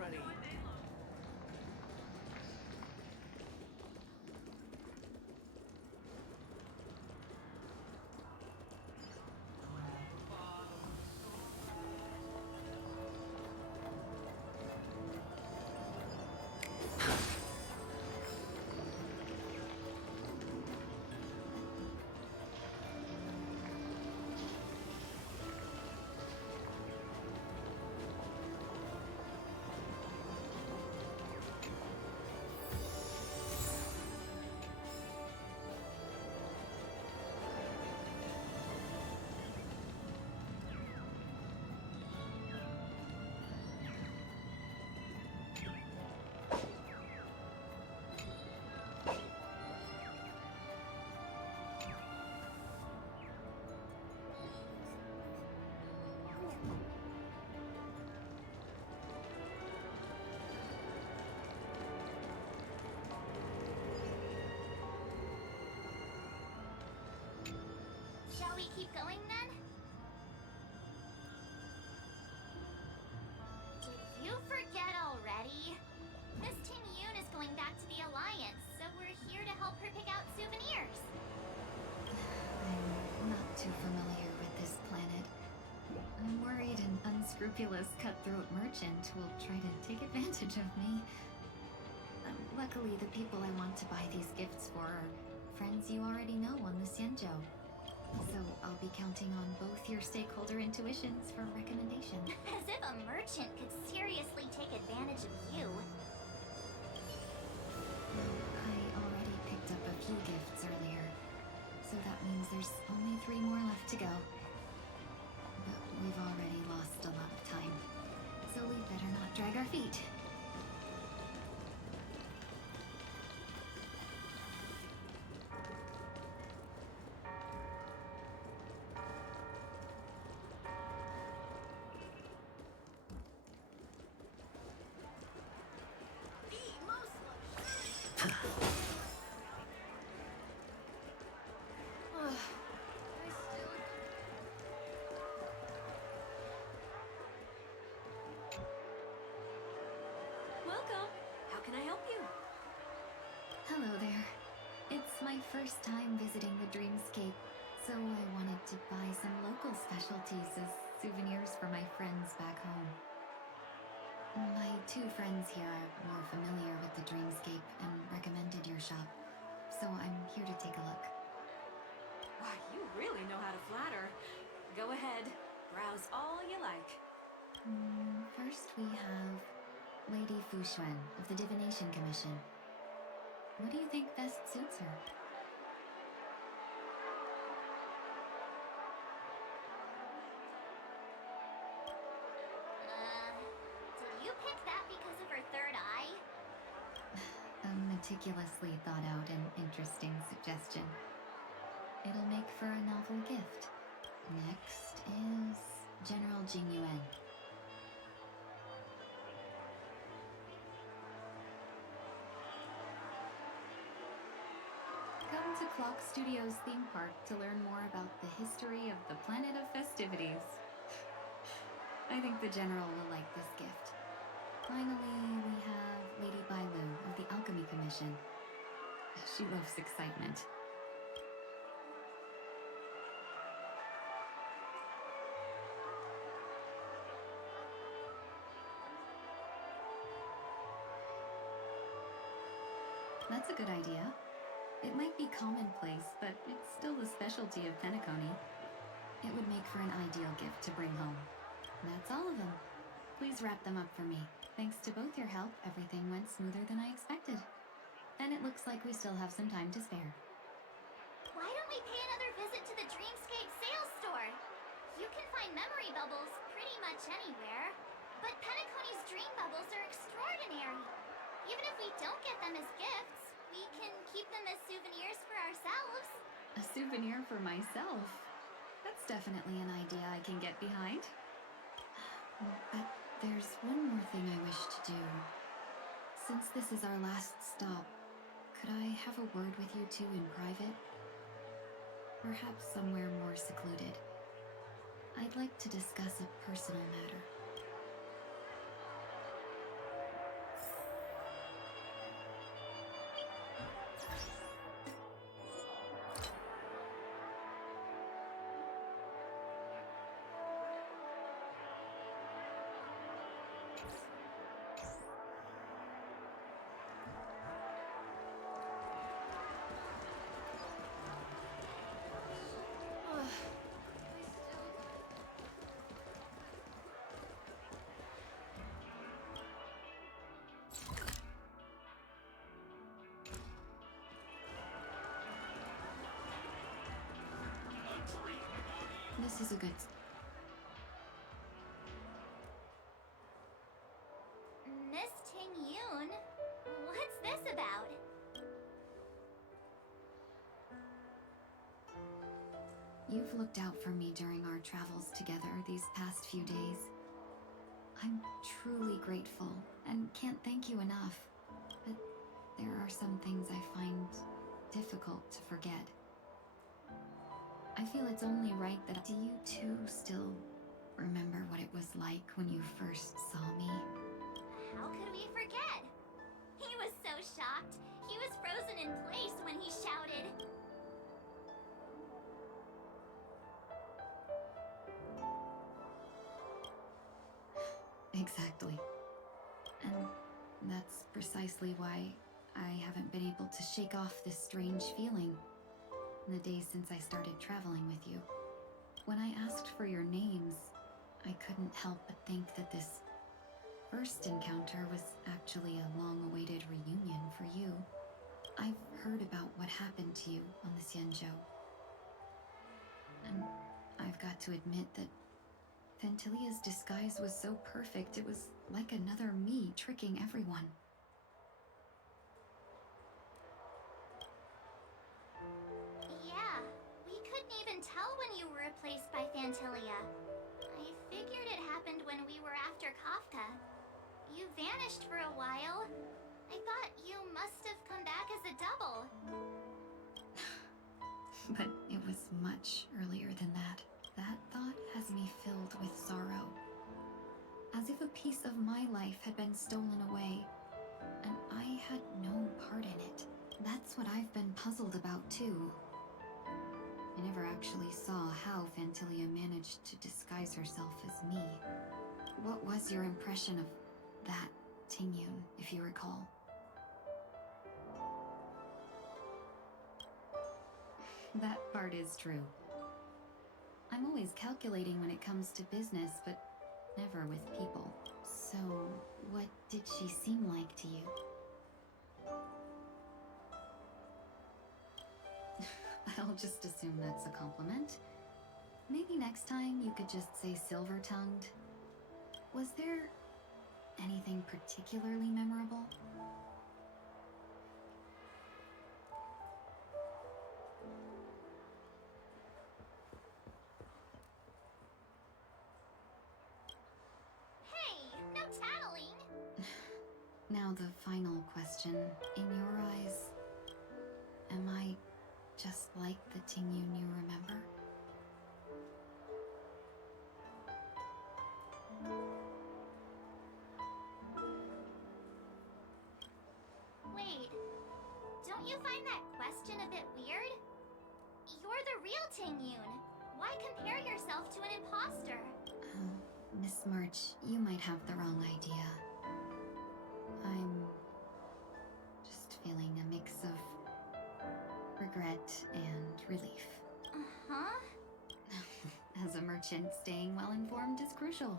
ready. Shall we keep going then? Did you forget already? Miss Ting Yoon is going back to the Alliance, so we're here to help her pick out souvenirs. I'm not too familiar with this planet. I'm worried an unscrupulous cutthroat merchant will try to take advantage of me. Luckily, the people I want to buy these gifts for are friends you already know on the Xianzhou. So I'll be counting on both your stakeholder intuitions for recommendation. As if a merchant could seriously take advantage of you. I already picked up a few gifts earlier, so that means there's only 3 more left to go. But we've already lost a lot of time, so we better not drag our feet. Welcome. How can I help you? Hello there. It's my first time visiting the Dreamscape, so I wanted to buy some local specialties as souvenirs for my friends back home. My 2 friends here are more familiar with the Dreamscape and recommended your shop, so I'm here to take a look. Why, you really know how to flatter. Go ahead. Browse all you like. First we have Lady Fuxuan of the Divination Commission. What do you think best suits her? Did you pick that because of her third eye? A meticulously thought out and interesting suggestion. It'll make for a novel gift. Next is General Jing Yuan. Come to Clock Studios theme park to learn more about the history of the planet of festivities. I think the General will like this gift. Finally, we have Lady Bailu of the Alchemy Commission. She loves excitement. That's a good idea. It might be commonplace, but it's still the specialty of Penacony. It would make for an ideal gift to bring home. That's all of them. Please wrap them up for me. Thanks to both your help, everything went smoother than I expected. And it looks like we still have some time to spare. Why don't we pay another visit to the Dreamscape sales store? You can find memory bubbles pretty much anywhere. But Penacony's dream bubbles are extraordinary. Even if we don't get them as gifts, we can keep them as souvenirs for ourselves. A souvenir for myself? That's definitely an idea I can get behind. But there's one more thing I wish to do. Since this is our last stop, could I have a word with you two in private? Perhaps somewhere more secluded. I'd like to discuss a personal matter. This is a good... Miss Ting Yoon, what's this about? You've looked out for me during our travels together these past few days. I'm truly grateful and can't thank you enough. But there are some things I find difficult to forget. I feel it's only right that... Do you too still remember what it was like when you first saw me? How could we forget? He was so shocked. He was frozen in place when he shouted. Exactly. And that's precisely why I haven't been able to shake off this strange feeling in the days since I started traveling with you. When I asked for your names, I couldn't help but think that this first encounter was actually a long-awaited reunion for you. I've heard about what happened to you on the Xianzhou. And I've got to admit that Fantilia's disguise was so perfect, it was like another me tricking everyone. Yeah, we couldn't even tell when you were replaced by Fantilia. I figured it happened when we were after Kafka. You vanished for a while. I thought you must have come back as a double. But it was much earlier than that. That thought has me filled with sorrow. As if a piece of my life had been stolen away, and I had no part in it. That's what I've been puzzled about too. I never actually saw how Fantilia managed to disguise herself as me. What was your impression of that Tingyun, if you recall? That part is true. I'm always calculating when it comes to business, but never with people. So, what did she seem like to you? I'll just assume that's a compliment. Maybe next time you could just say silver-tongued. Was there anything particularly memorable? Hey, no tattling! Now the final question. In your eyes, am I just like the Tingyun you remember? Wait, don't you find that question a bit weird? You're the real Tingyun. Why compare yourself to an imposter? Miss March, you might have the wrong idea. I'm just feeling a mix of regret and relief. Uh-huh. As a merchant, staying well-informed is crucial.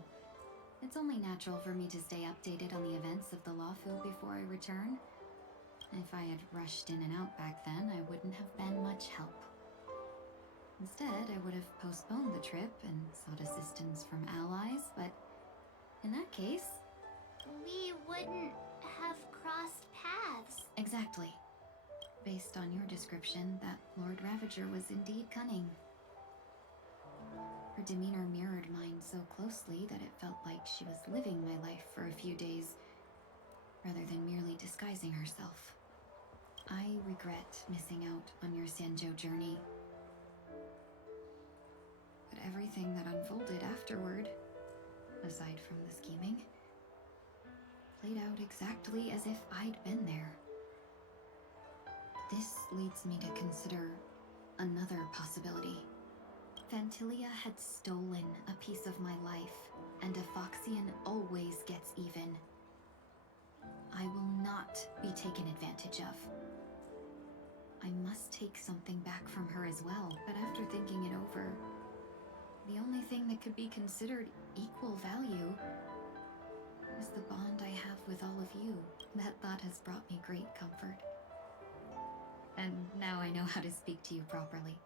It's only natural for me to stay updated on the events of the Lawfu before I return. If I had rushed in and out back then, I wouldn't have been much help. Instead, I would have postponed the trip and sought assistance from allies, but in that case... We wouldn't have crossed paths. Exactly. Based on your description, that Lord Ravager was indeed cunning. Her demeanor mirrored mine so closely that it felt like she was living my life for a few days, rather than merely disguising herself. I regret missing out on your Sanjo journey. But everything that unfolded afterward, aside from the scheming, played out exactly as if I'd been there. This leads me to consider another possibility. Fantilia had stolen a piece of my life, and a Foxian always gets even. I will not be taken advantage of. I must take something back from her as well, but after thinking it over, the only thing that could be considered equal value is the bond I have with all of you. That thought has brought me great comfort. And now I know how to speak to you properly.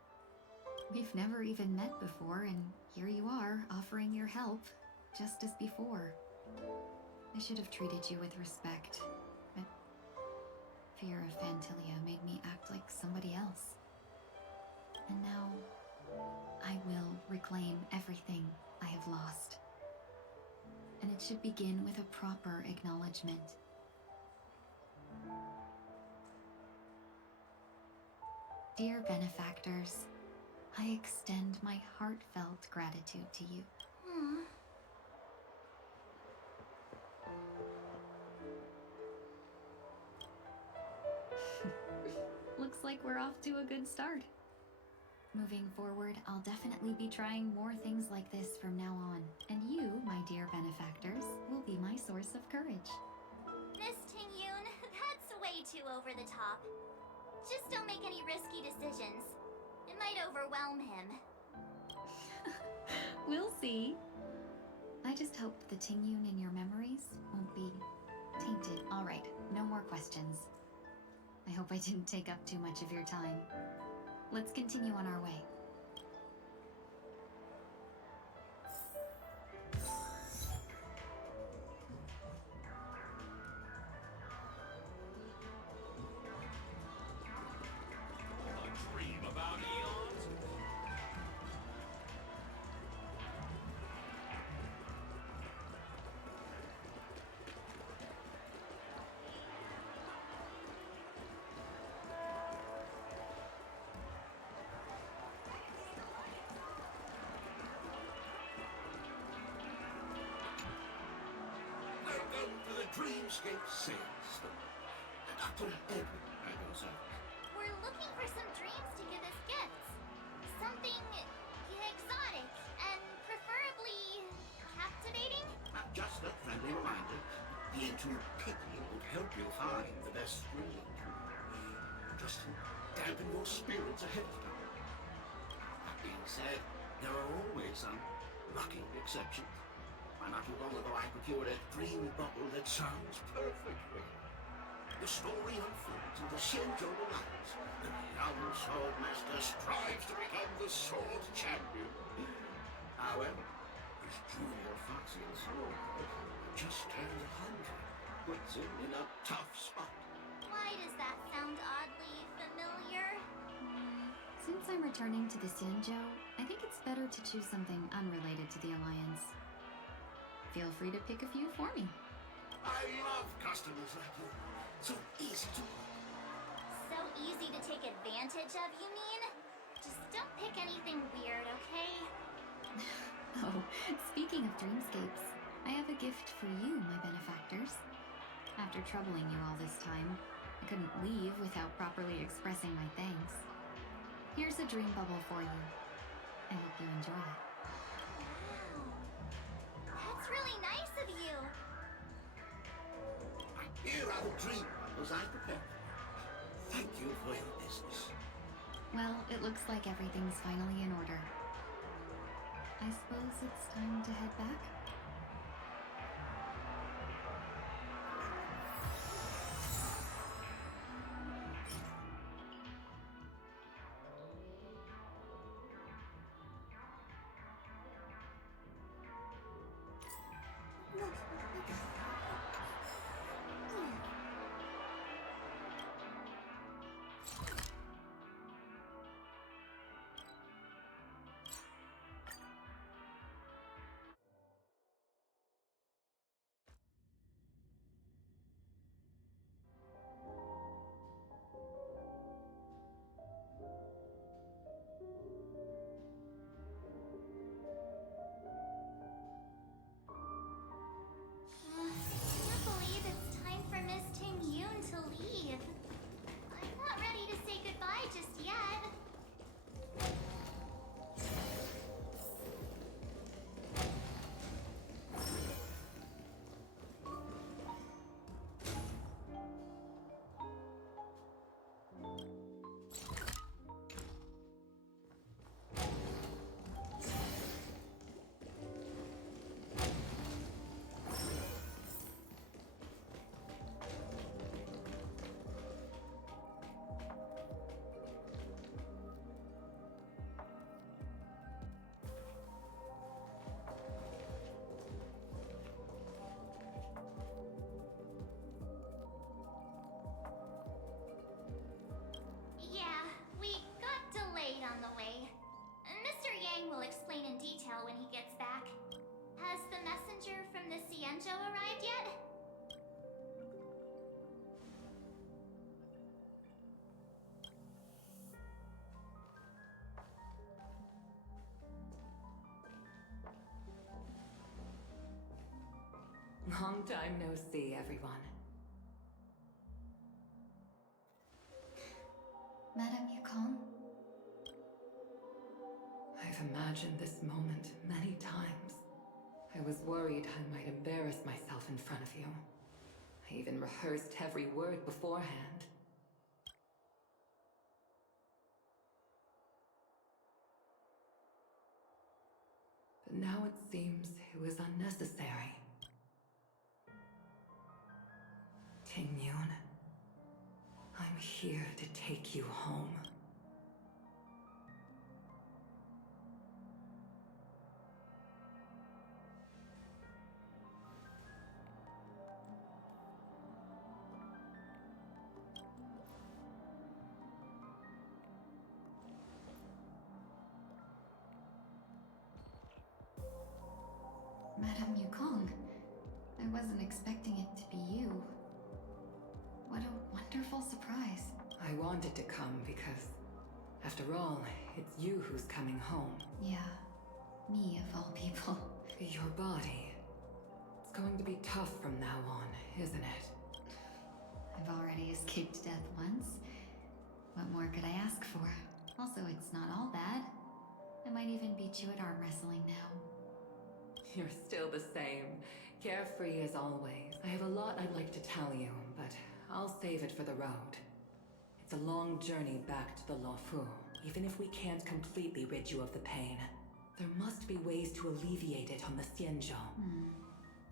We've never even met before, and here you are, offering your help, just as before. I should have treated you with respect, but fear of Phantilia made me act like somebody else. And now, I will reclaim everything I have lost. And it should begin with a proper acknowledgement. Dear benefactors, I extend my heartfelt gratitude to you. Hmm. Looks like we're off to a good start. Moving forward, I'll definitely be trying more things like this from now on. And you, my dear benefactors, will be my source of courage. Miss Ting-yoon, that's way too over the top. Just don't make any risky decisions. It might overwhelm him. We'll see. I just hope the Ting-yoon in your memories won't be tainted. All right, no more questions. I hope I didn't take up too much of your time. Let's continue on our way. A dream about eons? Welcome to the Dreamscape Sales Store. Dr. Edwin Mendoza. We're looking for some dreams to give as gifts. Something exotic and preferably captivating. Just a friendly reminder, being too picky would help you find the best dream. Just to dampen your spirits ahead of time. That being said, there are always some lucky exceptions. Not too long ago, I procured a dream bubble that sounds perfectly. The story unfolds in the Shenzhou Alliance. The young sword master strives to become the sword champion. However, his junior foxy and sword just turned 100, puts him in a tough spot. Why does that sound oddly familiar? Since I'm returning to the Shenzhou, I think it's better to choose something unrelated to the Alliance. Feel free to pick a few for me. I love customers like you. So easy to work. So easy to take advantage of, you mean? Just don't pick anything weird, okay? Oh, speaking of dreamscapes, I have a gift for you, my benefactors. After troubling you all this time, I couldn't leave without properly expressing my thanks. Here's a dream bubble for you. I hope you enjoy it. That's really nice of you. Here are the dream bubbles I prepared. Thank you for your business. Well, it looks like everything's finally in order. I suppose it's time to head back? Long time no see, everyone. Madame Yukon? I've imagined this moment many times. I was worried I might embarrass myself in front of you. I even rehearsed every word beforehand. But now it seems it was unnecessary. Tingyun, I'm here to take you home. Madame Yukong, I wasn't expecting it to be you. What a wonderful surprise. I wanted to come because, after all, it's you who's coming home. Yeah, me of all people. Your body. It's going to be tough from now on, isn't it? I've already escaped death once. What more could I ask for? Also, it's not all bad. I might even beat you at arm wrestling now. You're still the same. Carefree as always. I have a lot I'd like to tell you, but I'll save it for the road. It's a long journey back to the Luofu. Even if we can't completely rid you of the pain, there must be ways to alleviate it on the Xianzhou.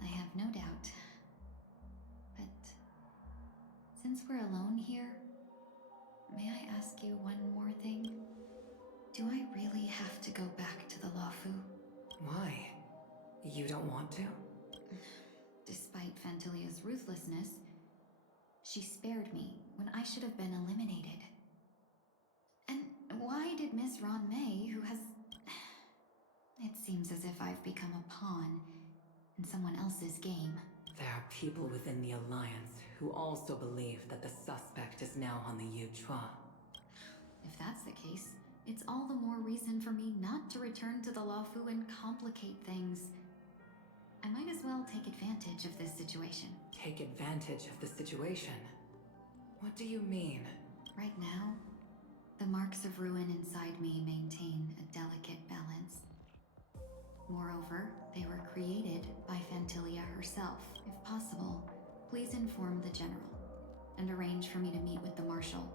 I have no doubt. But since we're alone here, may I ask you one more thing? Do I really have to go back to the Luofu? Why? You don't want to? Despite Fantilia's ruthlessness, she spared me when I should have been eliminated. And why did Miss Ron May, who has... It seems as if I've become a pawn in someone else's game. There are people within the Alliance who also believe that the suspect is now on the Yuchua. If that's the case, it's all the more reason for me not to return to the Luofu and complicate things. I might as well take advantage of this situation. Take advantage of the situation? What do you mean? Right now, the marks of ruin inside me maintain a delicate balance. Moreover, they were created by Fantilia herself. If possible, please inform the General and arrange for me to meet with the Marshal.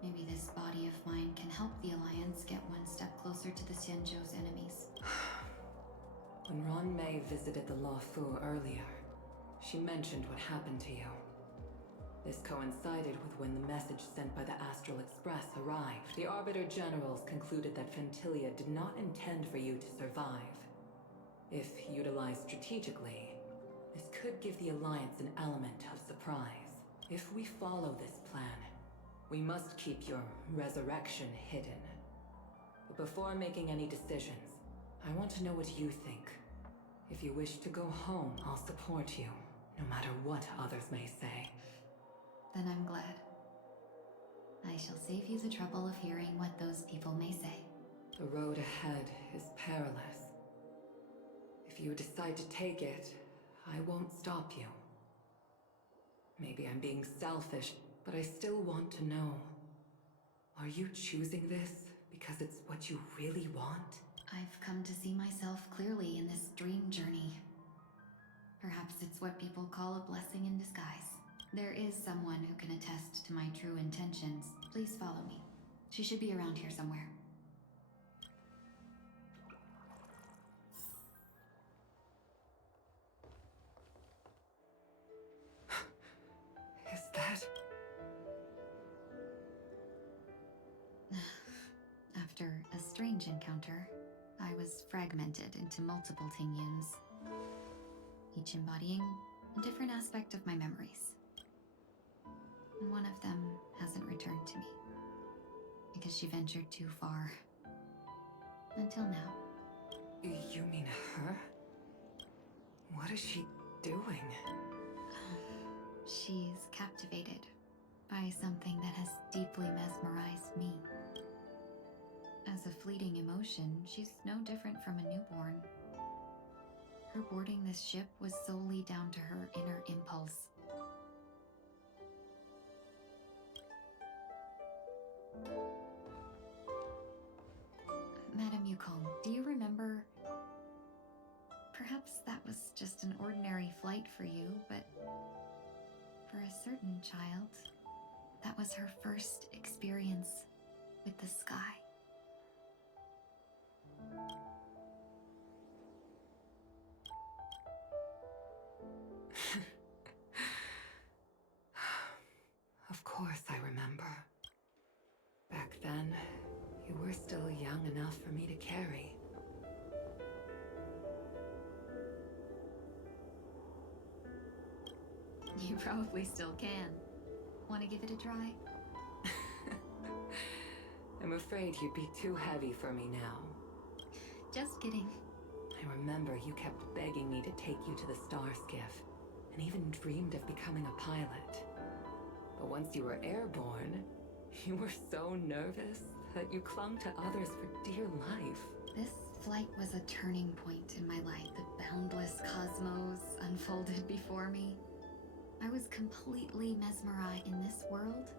Maybe this body of mine can help the Alliance get one step closer to the Xianzhou's enemies. When Ron May visited the Luofu earlier, she mentioned what happened to you. This coincided with when the message sent by the Astral Express arrived. The Arbiter Generals concluded that Fantilia did not intend for you to survive. If utilized strategically, this could give the Alliance an element of surprise. If we follow this plan, we must keep your resurrection hidden. But before making any decisions, I want to know what you think. If you wish to go home, I'll support you, no matter what others may say. Then I'm glad. I shall save you the trouble of hearing what those people may say. The road ahead is perilous. If you decide to take it, I won't stop you. Maybe I'm being selfish, but I still want to know. Are you choosing this because it's what you really want? I've come to see myself clearly in this dream journey. Perhaps it's what people call a blessing in disguise. There is someone who can attest to my true intentions. Please follow me. She should be around here somewhere. Is that... After a strange encounter, I was fragmented into multiple Tingyuns, each embodying a different aspect of my memories. And one of them hasn't returned to me, because she ventured too far. Until now. You mean her? What is she doing? She's captivated by something that has deeply mesmerized me. As a fleeting emotion, she's no different from a newborn. her boarding this ship was solely down to her inner impulse. Madame Yukong, do you remember? Perhaps that was just an ordinary flight for you, but for a certain child, that was her first experience with the sky. Of course I remember. Back then, you were still young enough for me to carry. You probably still can. Want to give it a try? I'm afraid you'd be too heavy for me now. Just kidding. I remember you kept begging me to take you to the star skiff, and even dreamed of becoming a pilot. But once you were airborne, you were so nervous that you clung to others for dear life. This flight was a turning point in my life. The boundless cosmos unfolded before me. I was completely mesmerized. In this world,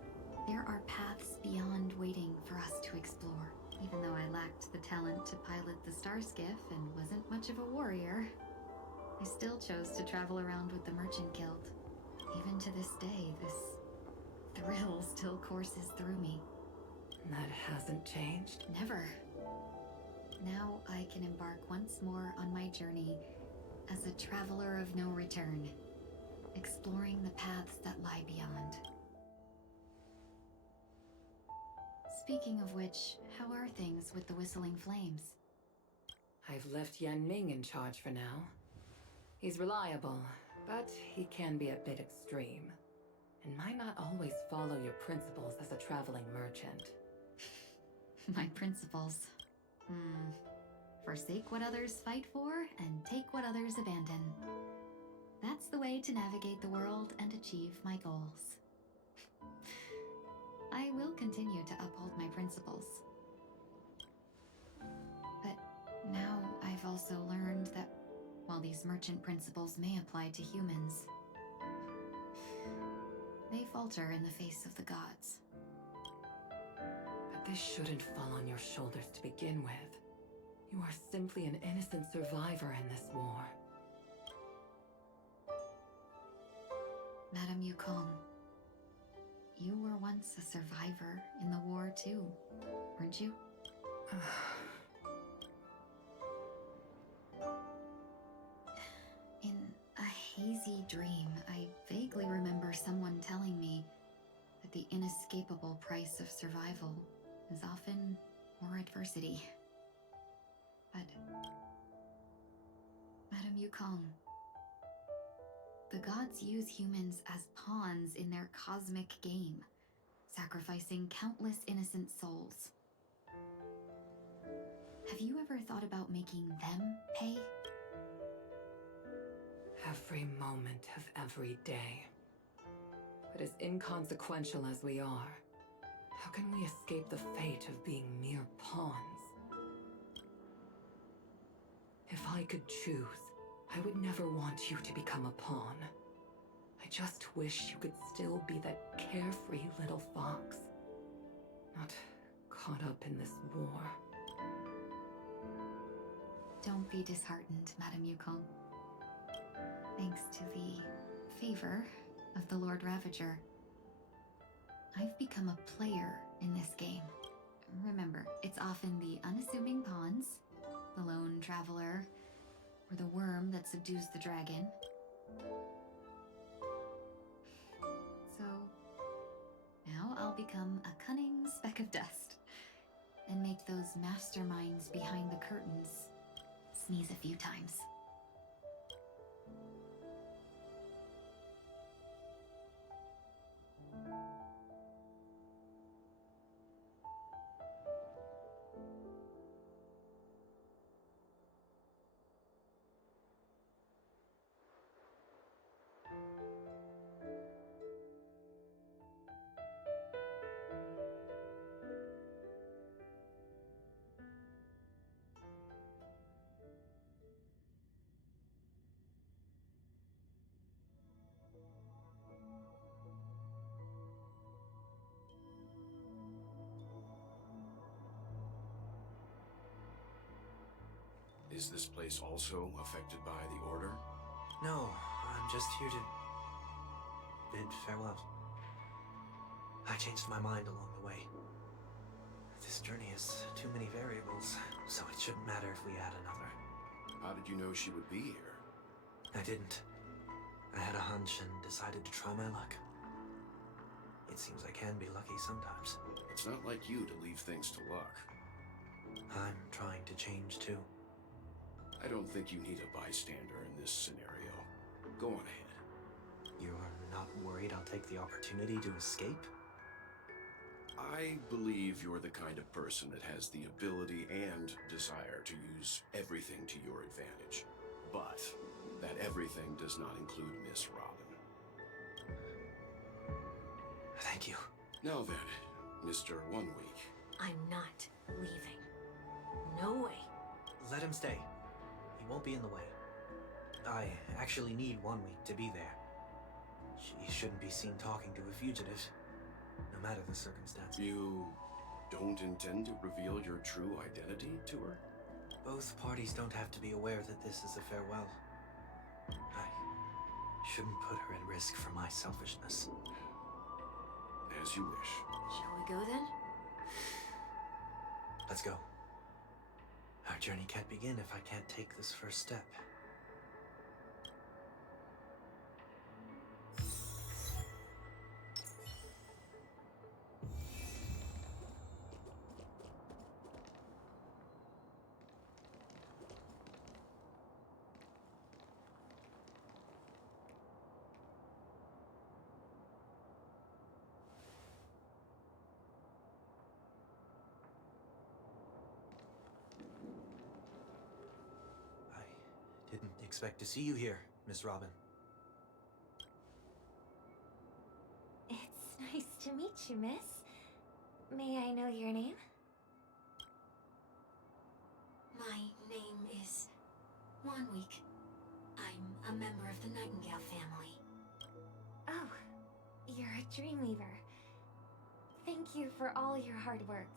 there are paths beyond waiting for us to explore. Even though I lacked the talent to pilot the star skiff and wasn't much of a warrior, I still chose to travel around with the Merchant Guild. Even to this day, this thrill still courses through me. That hasn't changed? Never. Now I can embark once more on my journey as a traveler of no return, exploring the paths that lie beyond. Speaking of which, how are things with the Whistling Flames? I've left Yan Ming in charge for now. He's reliable, but he can be a bit extreme, and might not always follow your principles as a traveling merchant. My principles. Forsake what others fight for, and take what others abandon. That's the way to navigate the world and achieve my goals. I will continue to uphold my principles. But now I've also learned that while these merchant principles may apply to humans, they falter in the face of the gods. But this shouldn't fall on your shoulders to begin with. You are simply an innocent survivor in this war. Madame Yukong, you were once a survivor in the war too, weren't you? In a hazy dream, I vaguely remember someone telling me that the inescapable price of survival is often more adversity. But, Madame Yukong, the gods use humans as pawns in their cosmic game, sacrificing countless innocent souls. Have you ever thought about making them pay? Every moment of every day. But as inconsequential as we are, how can we escape the fate of being mere pawns? If I could choose, I would never want you to become a pawn. I just wish you could still be that carefree little fox, not caught up in this war. Don't be disheartened, Madame Yukong. Thanks to the favor of the Lord Ravager, I've become a player in this game. Remember, it's often the unassuming pawns, the lone traveler, or the worm that subdues the dragon. So, now I'll become a cunning speck of dust and make those masterminds behind the curtains sneeze a few times. Is this place also affected by the Order? No, I'm just here to bid farewell. I changed my mind along the way. This journey has too many variables, so it shouldn't matter if we add another. How did you know she would be here? I didn't. I had a hunch and decided to try my luck. It seems I can be lucky sometimes. It's not like you to leave things to luck. I'm trying to change too. I don't think you need a bystander in this scenario. Go on ahead. You're not worried I'll take the opportunity to escape? I believe you're the kind of person that has the ability and desire to use everything to your advantage. But that everything does not include Miss Robin. Thank you. Now then, Mr. 1 Week. I'm not leaving. No way. Let him stay. He won't be in the way. I actually need 1 week to be there. She shouldn't be seen talking to a fugitive, no matter the circumstance. You don't intend to reveal your true identity to her? Both parties don't have to be aware that this is a farewell. I shouldn't put her at risk for my selfishness. As you wish. Shall we go then? Let's go. Our journey can't begin if I can't take this first step. I didn't expect to see you here, Miss Robin. It's nice to meet you, miss. May I know your name? My name is 1 Week. I'm a member of the Nightingale family. Oh, you're a Dreamweaver. Thank you for all your hard work.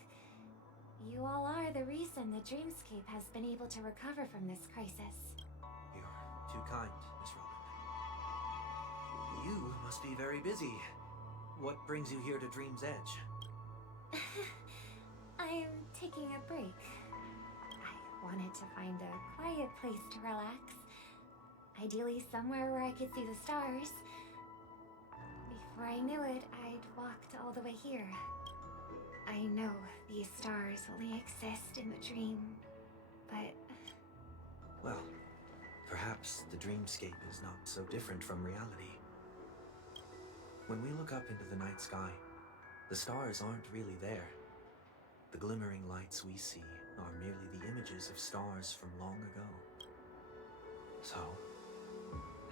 You all are the reason the Dreamscape has been able to recover from this crisis. You're too kind, Miss Robin. You must be very busy. What brings you here to Dream's Edge? I'm taking a break. I wanted to find a quiet place to relax. Ideally somewhere where I could see the stars. Before I knew it, I'd walked all the way here. I know these stars only exist in the dream, but... Well, perhaps the dreamscape is not so different from reality. When we look up into the night sky, the stars aren't really there. The glimmering lights we see are merely the images of stars from long ago. So,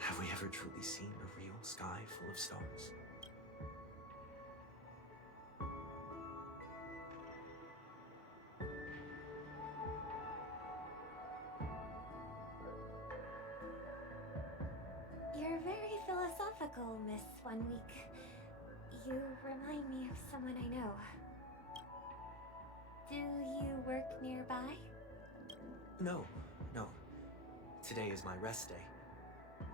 have we ever truly seen a real sky full of stars? You're very philosophical, Miss 1 Week. You remind me of someone I know. Do you work nearby? No. Today is my rest day.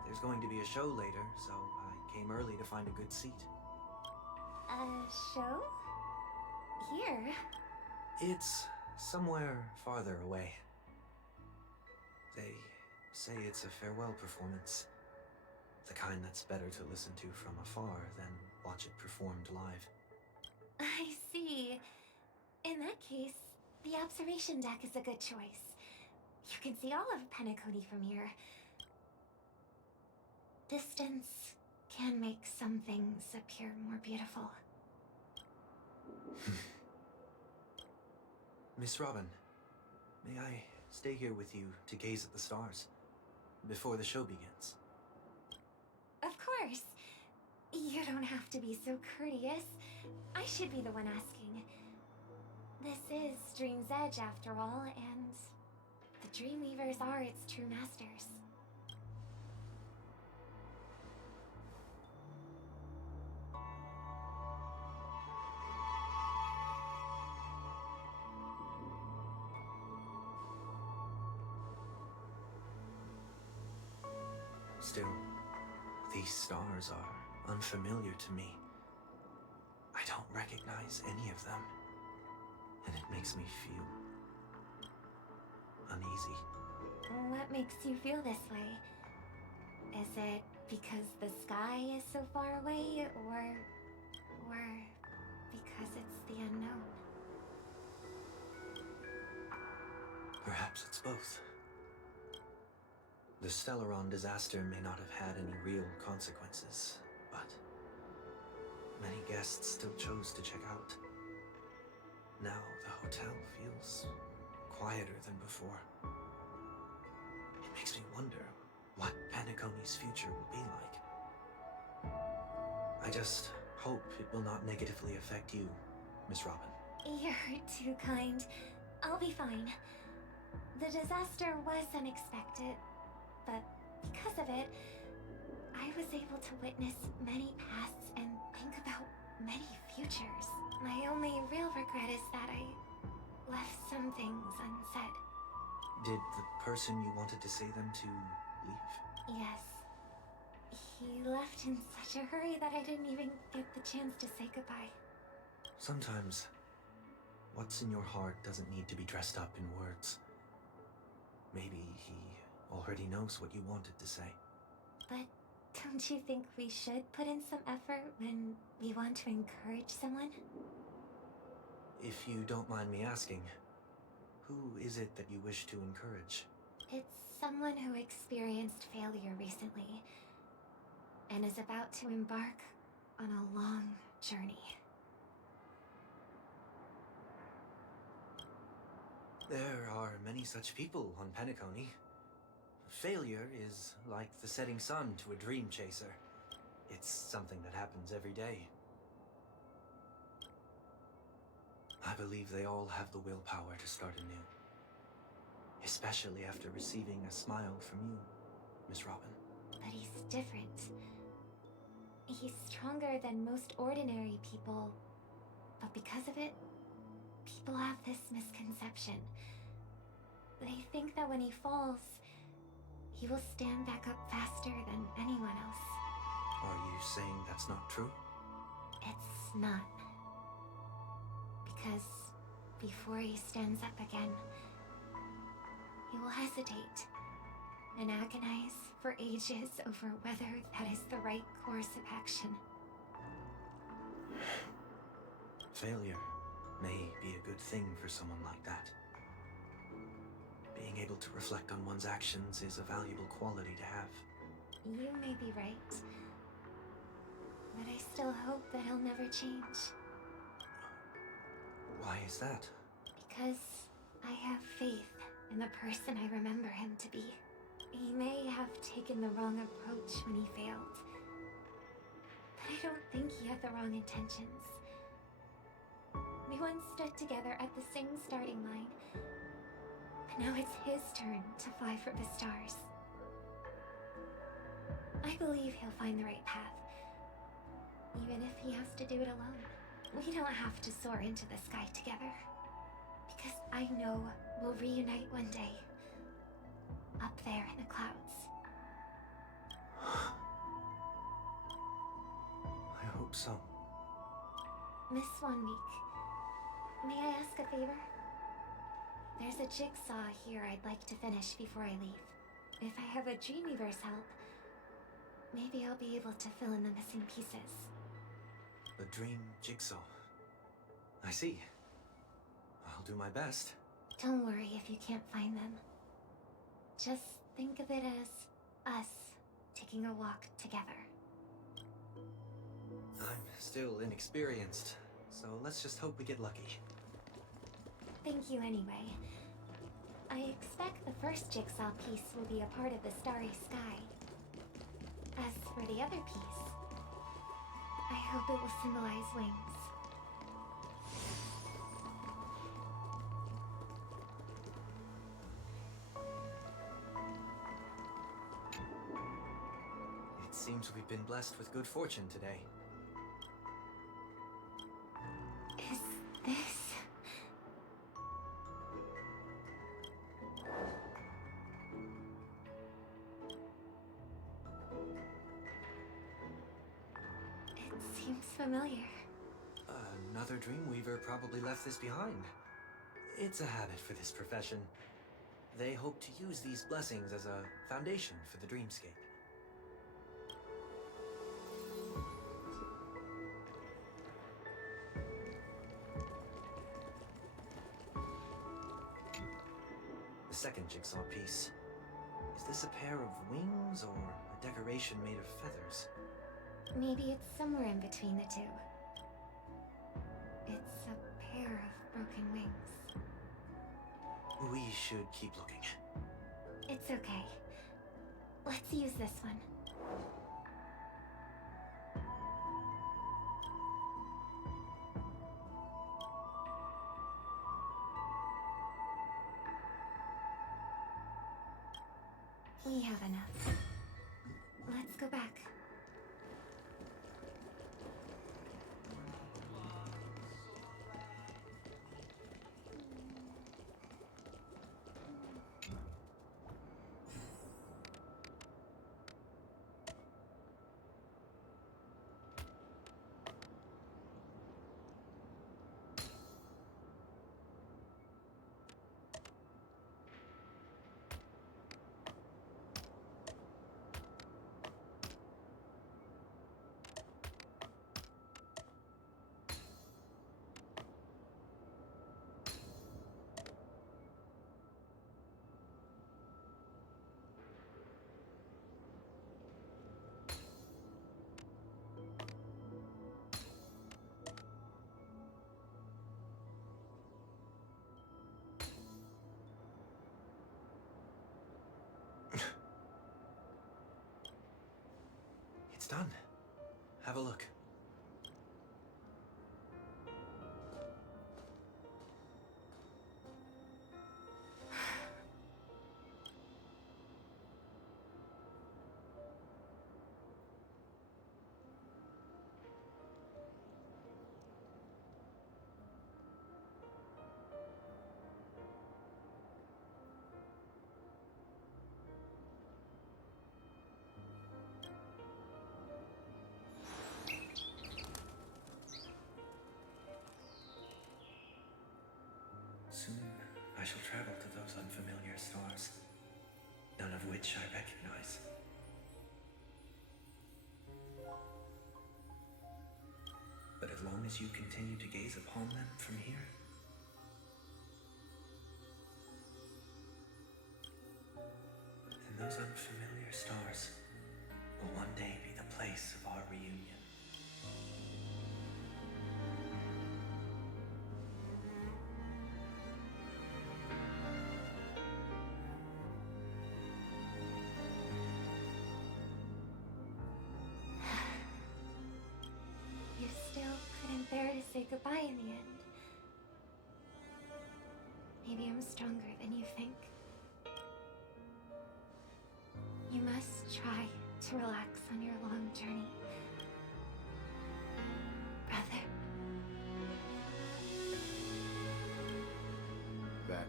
There's going to be a show later, so I came early to find a good seat. A show? Here? It's somewhere farther away. They say it's a farewell performance. The kind that's better to listen to from afar than watch it performed live. I see. In that case, the observation deck is a good choice. You can see all of Penacony from here. Distance can make some things appear more beautiful. Miss Robin, may I stay here with you to gaze at the stars before the show begins? Of course. You don't have to be so courteous. I should be the one asking. This is Dream's Edge, after all, and the Dreamweavers are its true masters. Still, these stars are unfamiliar to me. I don't recognize any of them, and it makes me feel uneasy. What makes you feel this way? Is it because the sky is so far away, or because it's the unknown? Perhaps it's both. The Stellaron disaster may not have had any real consequences, but many guests still chose to check out. Now the hotel feels quieter than before. It makes me wonder what Penacony's future will be like. I just hope it will not negatively affect you, Miss Robin. You're too kind. I'll be fine. The disaster was unexpected, but because of it, I was able to witness many pasts and think about many futures. My only real regret is that I left some things unsaid. Did the person you wanted to say them to leave? Yes. He left in such a hurry that I didn't even get the chance to say goodbye. Sometimes, what's in your heart doesn't need to be dressed up in words. Maybe he already knows what you wanted to say. But don't you think we should put in some effort when we want to encourage someone? If you don't mind me asking, who is it that you wish to encourage? It's someone who experienced failure recently and is about to embark on a long journey. There are many such people on Penacony. Failure is like the setting sun to a dream chaser. It's something that happens every day. I believe they all have the willpower to start anew. Especially after receiving a smile from you, Miss Robin. But he's different. He's stronger than most ordinary people, but because of it, people have this misconception. They think that when he falls, he will stand back up faster than anyone else. Are you saying that's not true? It's not. Because before he stands up again, he will hesitate and agonize for ages over whether that is the right course of action. Failure may be a good thing for someone like that. Being able to reflect on one's actions is a valuable quality to have. You may be right, but I still hope that he'll never change. Why is that? Because I have faith in the person I remember him to be. He may have taken the wrong approach when he failed, but I don't think he had the wrong intentions. We once stood together at the same starting line, but now it's his turn to fly for the stars. I believe he'll find the right path, even if he has to do it alone. We don't have to soar into the sky together, because I know we'll reunite one day, up there in the clouds. I hope so. Miss 1 week, may I ask a favor? There's a jigsaw here I'd like to finish before I leave. If I have a Dreamweaver's help, maybe I'll be able to fill in the missing pieces. The dream jigsaw. I see. I'll do my best. Don't worry if you can't find them. Just think of it as us taking a walk together. I'm still inexperienced, so let's just hope we get lucky. Thank you anyway. I expect the first jigsaw piece will be a part of the starry sky. As for the other piece, I hope it will symbolize wings. It seems we've been blessed with good fortune today. Is this... Seems familiar. Another Dreamweaver probably left this behind. It's a habit for this profession. They hope to use these blessings as a foundation for the dreamscape. The second jigsaw piece. Is this a pair of wings or a decoration made of feathers? Maybe it's somewhere in between the two. It's a pair of broken wings. We should keep looking. It's okay. Let's use this one. We have enough. Let's go back. It's done. Have a look. Soon, I shall travel to those unfamiliar stars, none of which I recognize. But as long as you continue to gaze upon them from here, then those unfamiliar stars will one day be the place of our reunion. You still couldn't bear to say goodbye in the end. Maybe I'm stronger than you think. You must try to relax on your long journey. Brother. That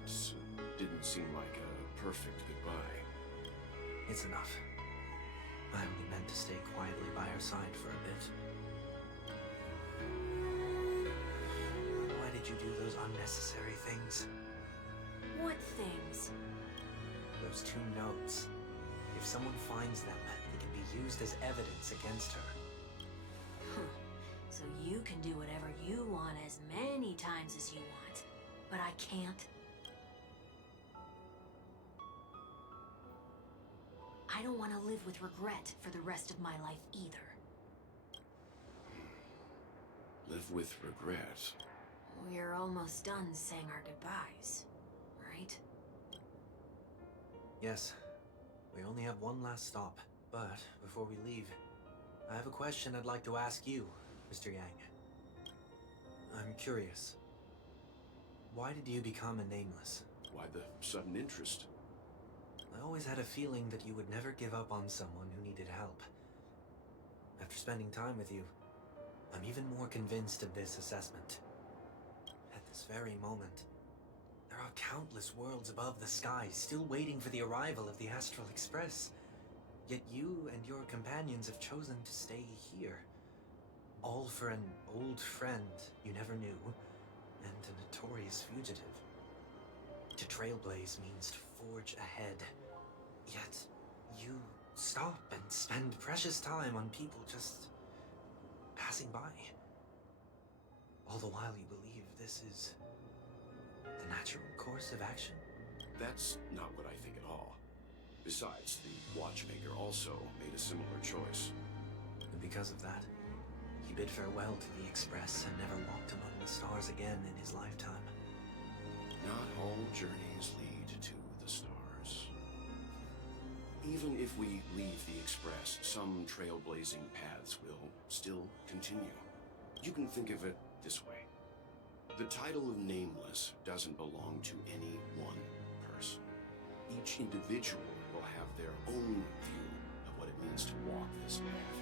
didn't seem like a perfect goodbye. It's enough. I only meant to stay quietly by her side for a bit. Why did you do those unnecessary things? What things? Those two notes. If someone finds them, they can be used as evidence against her. Huh. So you can do whatever you want as many times as you want, but I can't? I don't want to live with regret for the rest of my life either. Live with regret. We're almost done saying our goodbyes, right? Yes. We only have one last stop. But before we leave, I have a question I'd like to ask you, Mr. Yang. I'm curious. Why did you become a nameless? Why the sudden interest? I always had a feeling that you would never give up on someone who needed help. After spending time with you, I'm even more convinced of this assessment. At this very moment, there are countless worlds above the sky still waiting for the arrival of the Astral Express. Yet you and your companions have chosen to stay here. All for an old friend you never knew, and a notorious fugitive. To trailblaze means to forge ahead. Yet, you stop and spend precious time on people just passing by. All the while you believe this is the natural course of action. That's not what I think at all. Besides, the watchmaker also made a similar choice. And because of that, he bid farewell to the Express and never walked among the stars again in his lifetime. Not all journeys lead to the stars. Even if we leave the Express, some trailblazing paths will still continue. You can think of it this way. The title of Nameless doesn't belong to any one person. Each individual will have their own view of what it means to walk this path.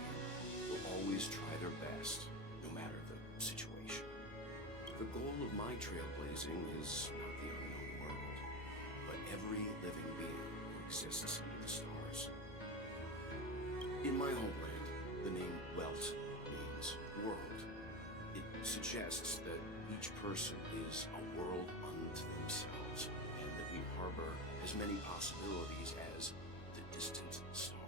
Will always try their best, no matter the situation. The goal of my trailblazing is not the unknown world, but every living being who exists under the stars. In my homeland, the name Welt means world. It suggests that each person is a world unto themselves, and that we harbor as many possibilities as the distant stars.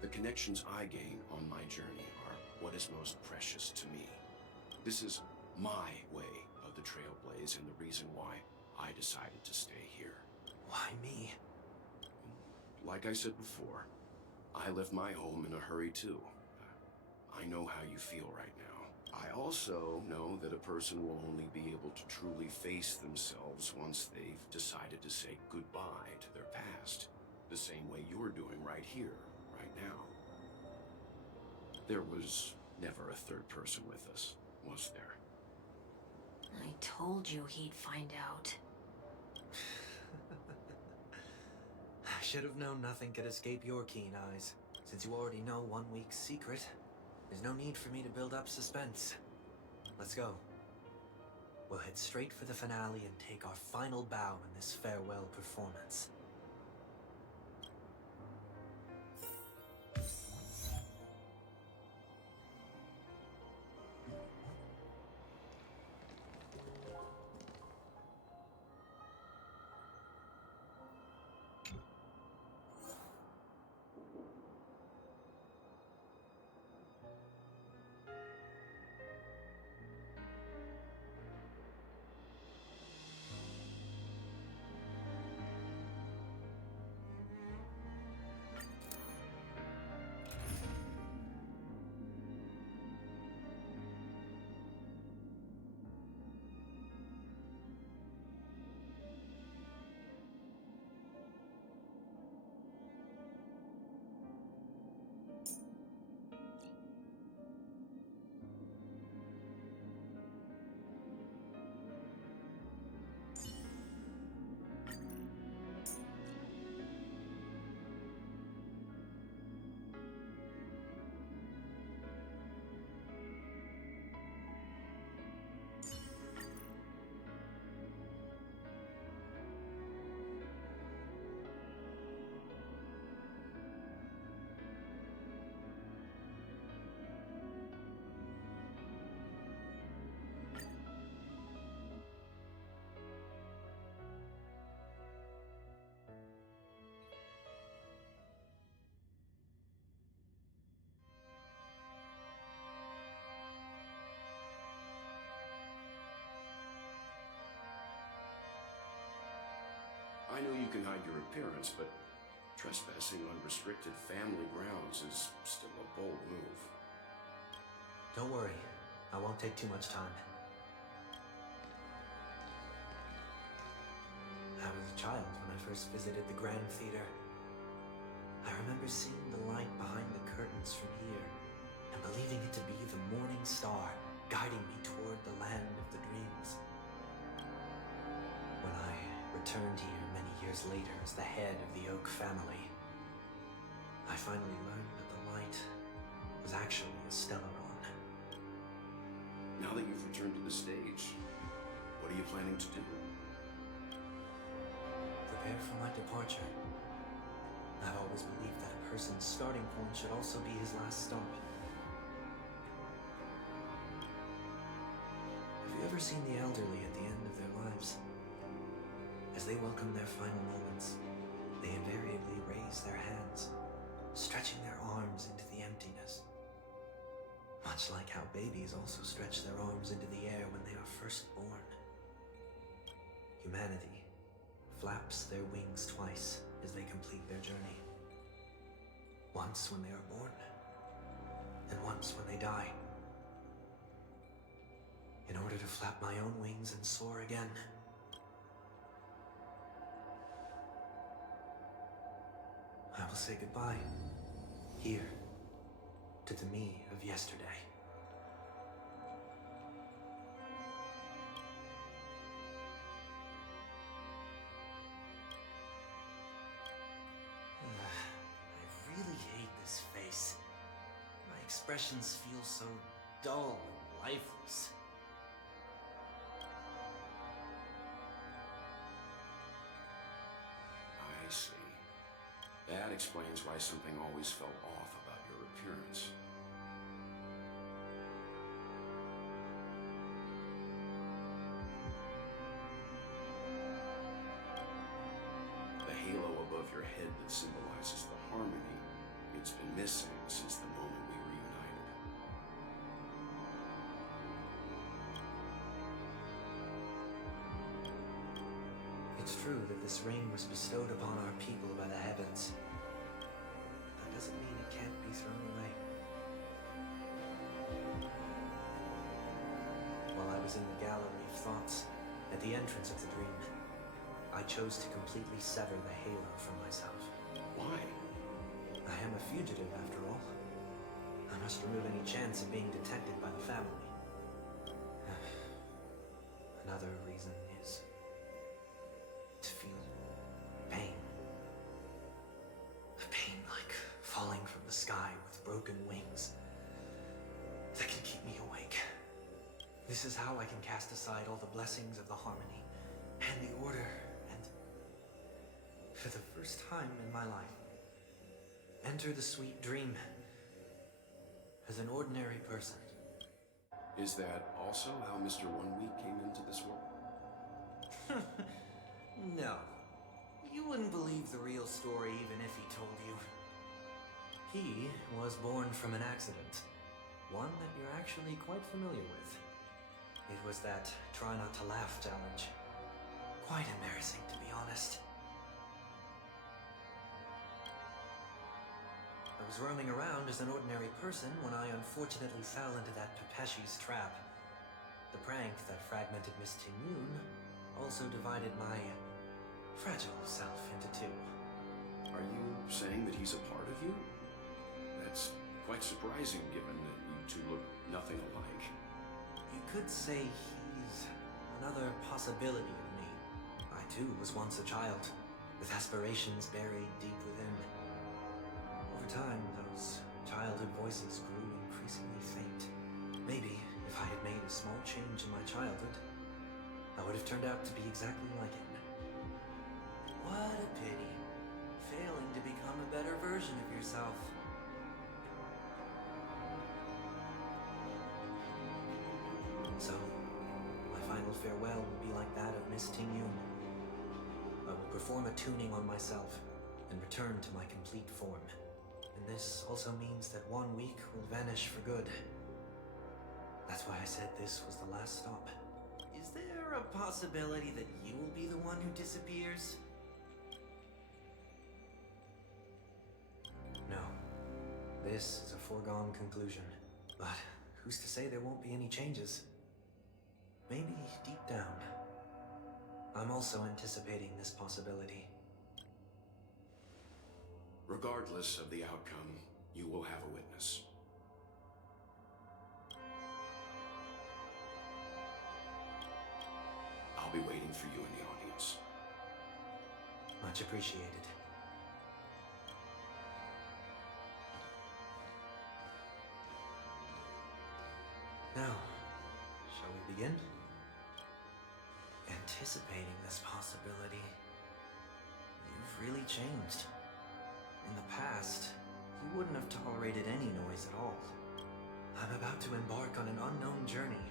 The connections I gain on my journey are what is most precious to me. This is my way of the Trailblaze and the reason why I decided to stay here. Why me? Like I said before, I left my home in a hurry too. I know how you feel right now. I also know that a person will only be able to truly face themselves once they've decided to say goodbye to their past, the same way you're doing right here, right now. There was never a third person with us, was there? I told you he'd find out. I should have known nothing could escape your keen eyes. Since you already know 1 week's secret, there's no need for me to build up suspense. Let's go. We'll head straight for the finale and take our final bow in this farewell performance. I know you can hide your appearance, but trespassing on restricted family grounds is still a bold move. Don't worry, I won't take too much time. I was a child when I first visited the Grand Theater. I remember seeing the light behind the curtains from here, and believing it to be the morning star guiding me toward the land of the dreams. When I returned here many years later as the head of the Oak family, I finally learned that the light was actually a Stellaron. Now that you've returned to the stage, what are you planning to do? Prepare for my departure. I've always believed that a person's starting point should also be his last stop. ever seen the elderly at the end of their lives? As they welcome their final moments, they invariably raise their hands, stretching their arms into the emptiness. Much like how babies also stretch their arms into the air when they are first born. Humanity flaps their wings twice as they complete their journey. Once when they are born, and once when they die. In order to flap my own wings and soar again. I will say goodbye, here, to the me of yesterday. I really hate this face. My expressions feel so dull and lifeless. I see. That explains why something always felt off about your appearance. The halo above your head that symbolizes the harmony, it's been missing since the moment we reunited. It's true that this ring was bestowed upon our people by the heavens. That doesn't mean it can't be thrown away. While I was in the gallery of thoughts, at the entrance of the dream, I chose to completely sever the halo from myself. Why? I am a fugitive, after all. I must remove any chance of being detected by the family. Another reason is to feel pain. A pain like falling from the sky with broken wings that can keep me awake. This is how I can cast aside all the blessings of the harmony and the order and, for the first time in my life, enter the sweet dream as an ordinary person. Is that also how Mr. 1 Week came into this world? No. You wouldn't believe the real story even if he told you. He was born from an accident. One that you're actually quite familiar with. It was that try not to laugh challenge. Quite embarrassing, to be honest. I was roaming around as an ordinary person when I unfortunately fell into that Pepeshi's trap. The prank that fragmented Miss Tingyun also divided my fragile self into two. Are you saying that he's a part of you? That's quite surprising given that you two look nothing alike. You could say he's another possibility of me. I too was once a child, with aspirations buried deep within. Over time, those childhood voices grew increasingly faint. Maybe if I had made a small change in my childhood, I would have turned out to be exactly like him. What a pity. Failing to become a better version of yourself. So, my final farewell will be like that of Miss Tingyun. I will perform a tuning on myself and return to my complete form. And this also means that 1 week will vanish for good. That's why I said this was the last stop. Is there a possibility that you will be the one who disappears? No. This is a foregone conclusion. But who's to say there won't be any changes? Maybe deep down, I'm also anticipating this possibility. Regardless of the outcome, you will have a witness. I'll be waiting for you in the audience. Much appreciated. Now, shall we begin? Anticipating this possibility, you've really changed. In the past, you wouldn't have tolerated any noise at all. I'm about to embark on an unknown journey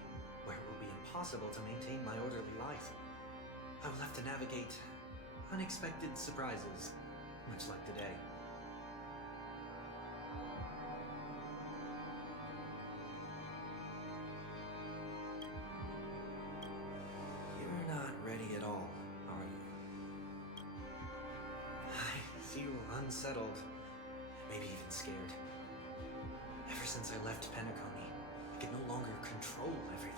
where it will be impossible impossible to maintain my orderly life. I will have to navigate unexpected surprises, much like today. You're not ready at all, are you? I feel unsettled, maybe even scared. Ever since I left Penacony, I can no longer control everything.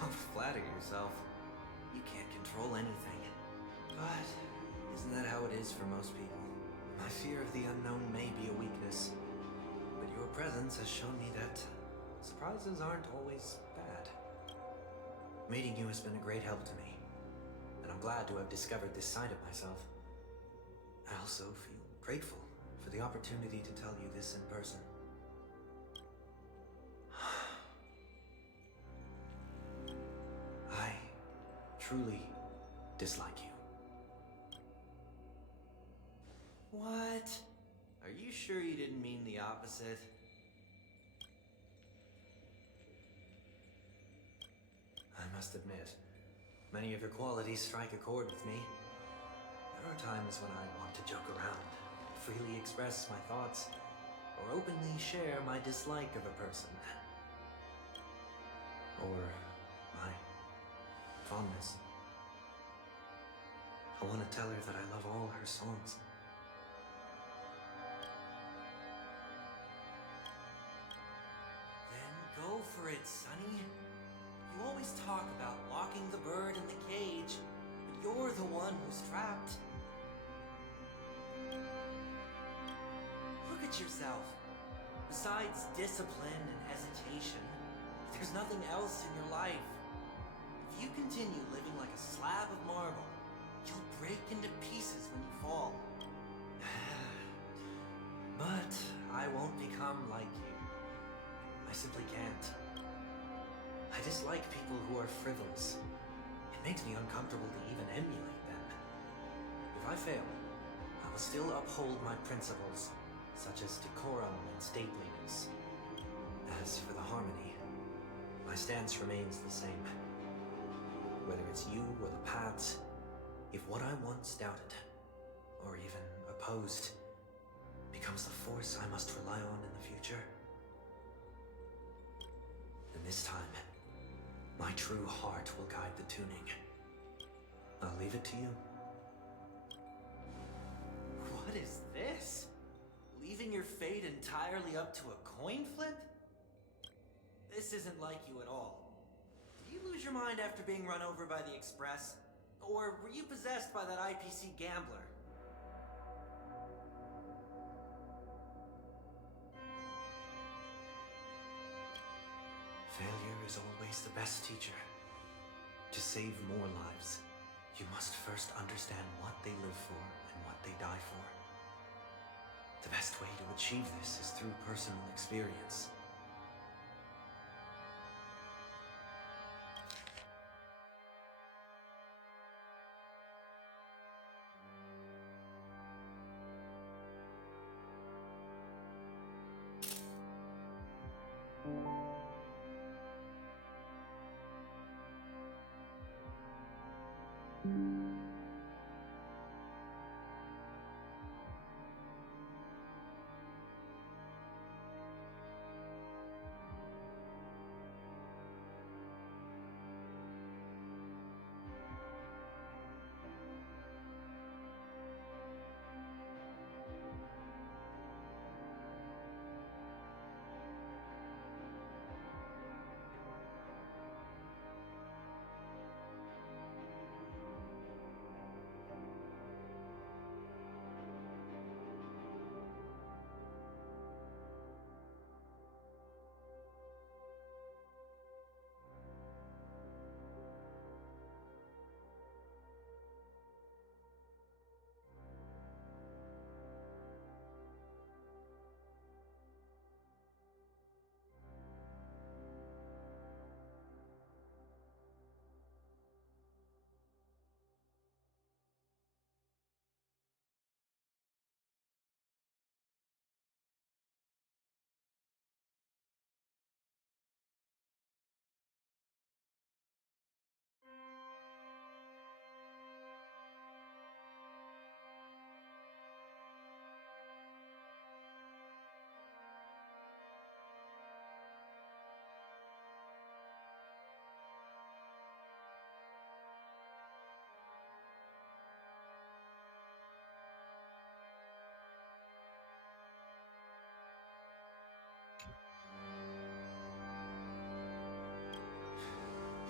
Don't flatter yourself. You can't control anything. But isn't that how it is for most people? My fear of the unknown may be a weakness, but your presence has shown me that surprises aren't always bad. Meeting you has been a great help to me, and I'm glad to have discovered this side of myself. I also feel grateful for the opportunity to tell you this in person. I truly dislike you. What? Are you sure you didn't mean the opposite? I must admit, many of your qualities strike a chord with me. There are times when I want to joke around, freely express my thoughts, or openly share my dislike of a person. Or my fondness. I want to tell her that I love all her songs. Then go for it, Sonny. You always talk about locking the bird in the cage, but you're the one who's trapped. Look at yourself. Besides discipline and hesitation, there's nothing else in your life. If you continue living like a slab of marble, you'll break into pieces when you fall. But I won't become like you. I simply can't. I dislike people who are frivolous. It makes me uncomfortable to even emulate them. If I fail, I will still uphold my principles, such as decorum and stateliness. As for the harmony, my stance remains the same. Whether it's you or the paths, if what I once doubted, or even opposed, becomes the force I must rely on in the future, then this time, my true heart will guide the tuning. I'll leave it to you. What is this? Leaving your fate entirely up to a coin flip? This isn't like you at all. Did you lose your mind after being run over by the Express? Or were you possessed by that IPC gambler? Failure is always the best teacher. To save more lives, you must first understand what they live for and what they die for. The best way to achieve this is through personal experience.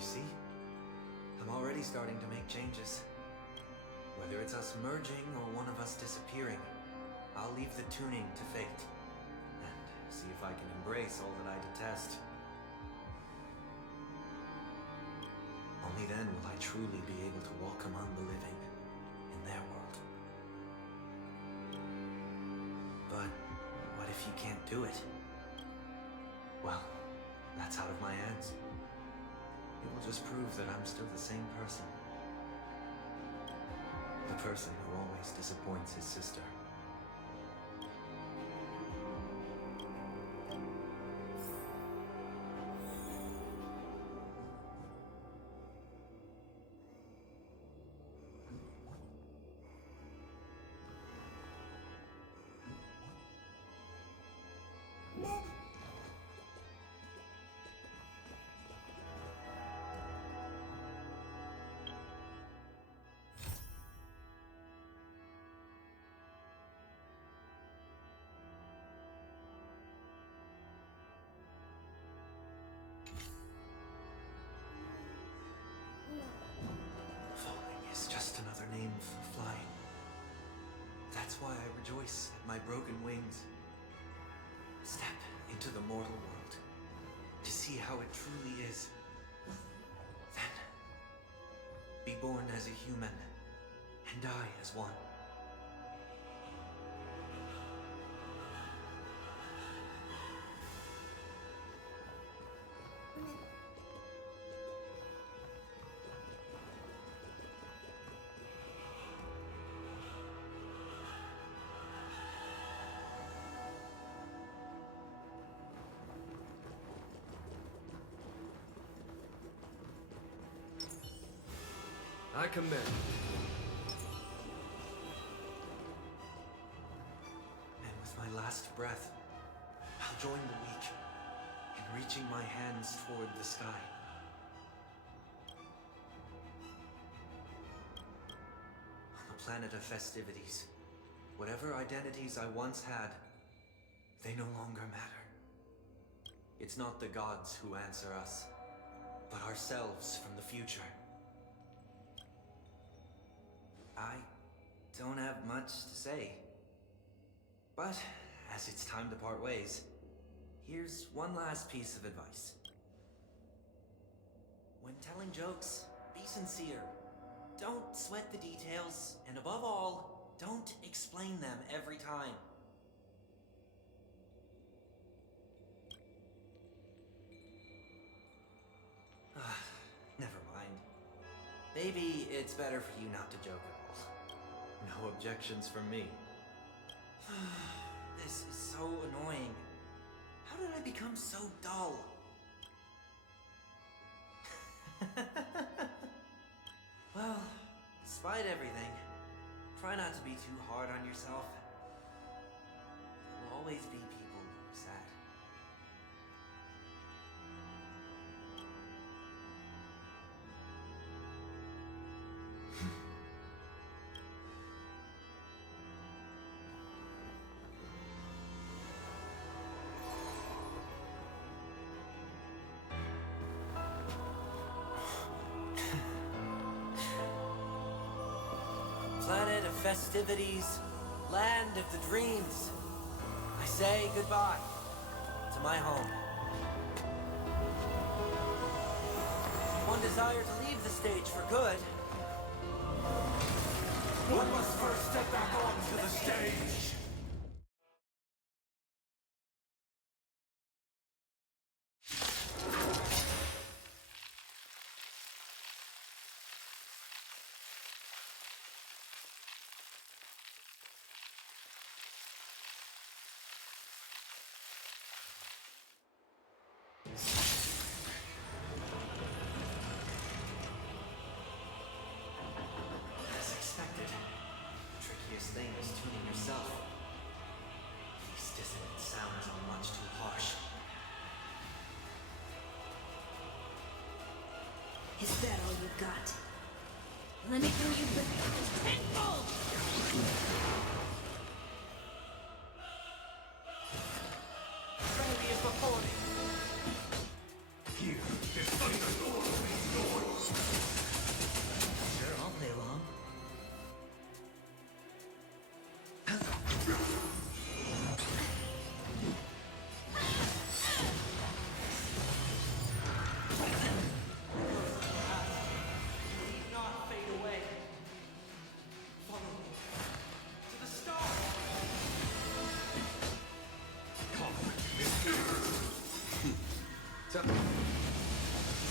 see? I'm already starting to make changes. Whether it's us merging or one of us disappearing, I'll leave the tuning to fate. And see if I can embrace all that I detest. Only then will I truly be able to walk among the living in their world. But what if you can't do it? Well, that's out of my hands. It will just prove that I'm still the same person. The person who always disappoints his sister. Falling is just another name for flying. That's why I rejoice at my broken wings. Step into the mortal world to see how it truly is. Then, be born as a human and die as one. I commend you. And with my last breath, I'll join the weak in reaching my hands toward the sky. On the planet of festivities, whatever identities I once had, they no longer matter. It's not the gods who answer us, but ourselves from the future. I don't have much to say. But, as it's time to part ways, here's one last piece of advice. When telling jokes, be sincere. Don't sweat the details, and above all, don't explain them every time. Never mind. Maybe it's better for you not to joke at all. No objections from me. This is so annoying. How did I become so dull? Well, despite everything, try not to be too hard on yourself. There will always be people who are sad. Planet of festivities, land of the dreams. I say goodbye to my home. One desire to leave the stage for good. One must first step back onto the stage. As expected, the trickiest thing is tuning yourself. These dissonant sounds are much too harsh. Is that all you got? Let me do you back tenfold! Trinity is before me. Here is thunder. Need not fade away. Follow me to the stars.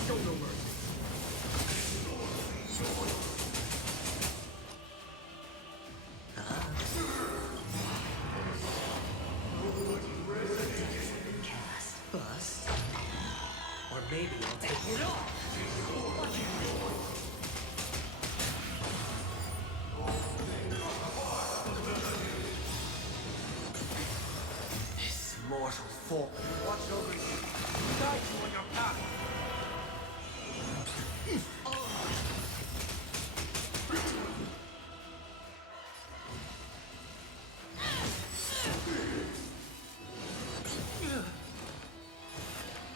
Show no mercy. Cast. Bust. Or maybe I'll take it off. This mortal form. Watch over you. Guide you on your path.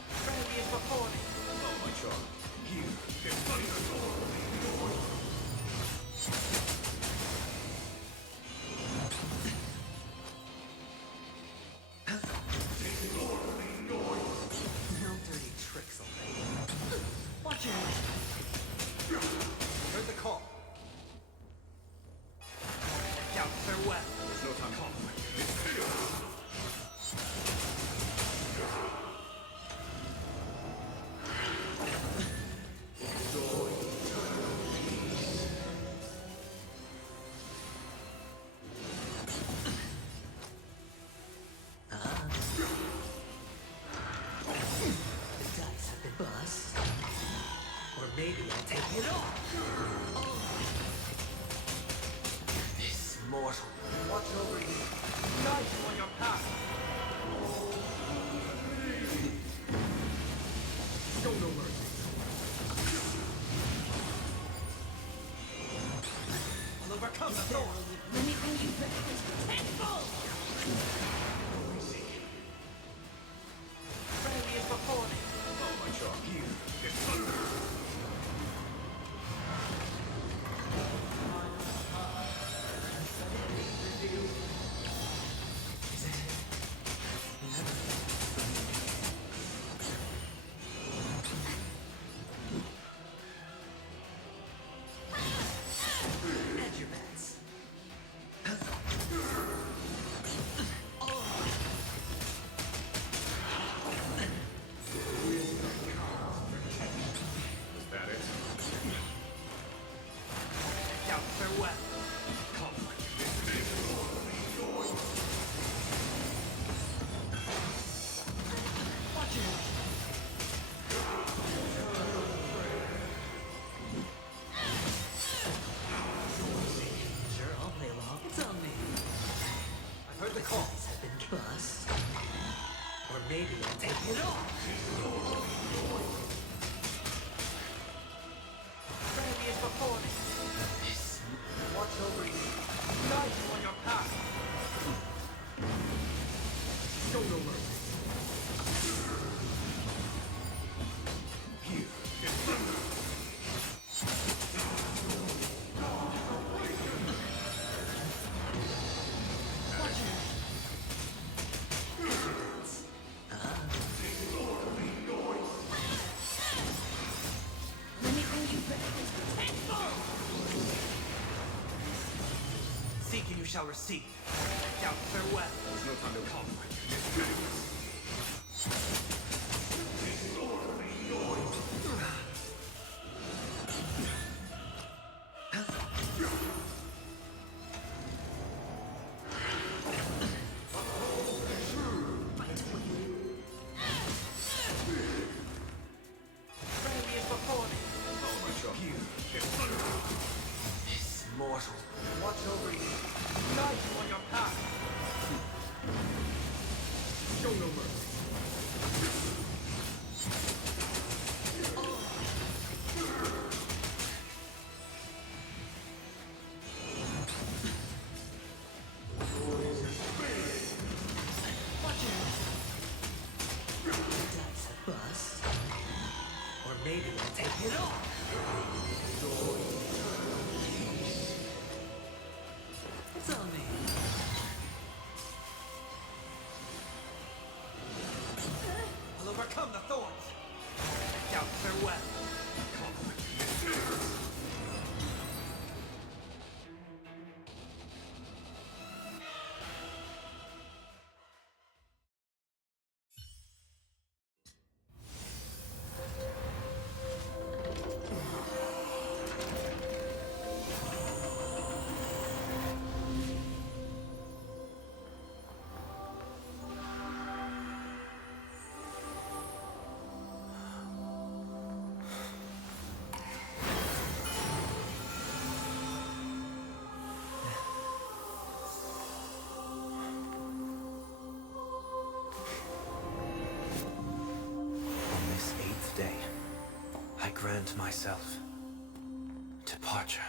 Friendly is before me. Oh, my charm. Here, get No dirty tricks, already. Watch your head. Heard the call. Down, farewell. There's no time to call. The dice have been bust. Or maybe I'll take it off. This mortal. Watch over you. Guide you on your path. Show no mercy. I'll overcome the thorn. Let me bring you breakfast tenfold! Friendly is before me. Oh, my charm. Here, get Is it? Hedge your bets. Is that it? Down, farewell. Watch your head. Sure, I'll play along. It's on me. I've heard the calls have been bust. Or maybe I'll take it off. Friendly is before me. This. Watch over you. Guide you on your path. Show no mercy. Here, get Let me bring you breakfast tenfold! Seek and you shall receive. Down, farewell. There's no time to call. Friendly is before me. Oh, my charm. Here, get This mortal. Watch over you. Guide you on your path. Show no mercy. Watch your head. The dice have bust. Or maybe I'll take it off. It's on me. I'll overcome the thorns. Down, farewell. grant myself departure.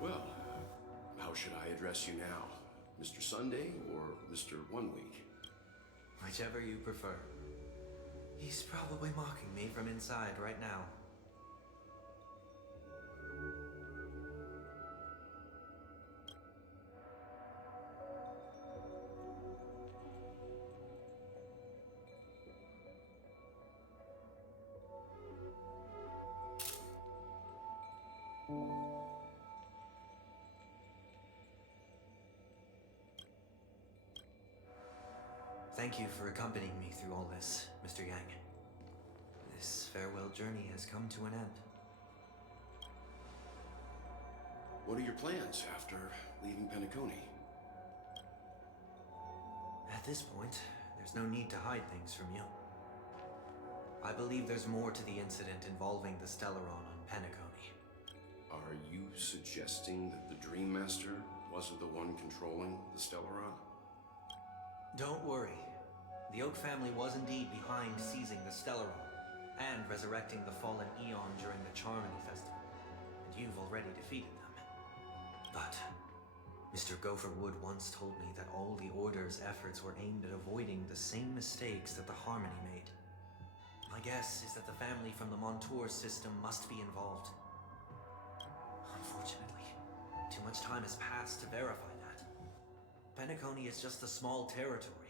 Well, how should I address you now? Mr. Sunday or Mr. 1 Week? Whichever you prefer. He's probably mocking me from inside right now. Thank you for accompanying me through all this, Mr. Yang. This farewell journey has come to an end. What are your plans after leaving Penacony? At this point, there's no need to hide things from you. I believe there's more to the incident involving the Stellaron on Penacony. Are you suggesting that the Dream Master wasn't the one controlling the Stellaron? Don't worry. The Oak family was indeed behind seizing the Stellaron and resurrecting the fallen Eon during the Charmony Festival, and you've already defeated them. But Mr. Gopherwood once told me that all the Order's efforts were aimed at avoiding the same mistakes that the Harmony made. My guess is that the family from the Montour system must be involved. Unfortunately, too much time has passed to verify that. Penacony is just a small territory,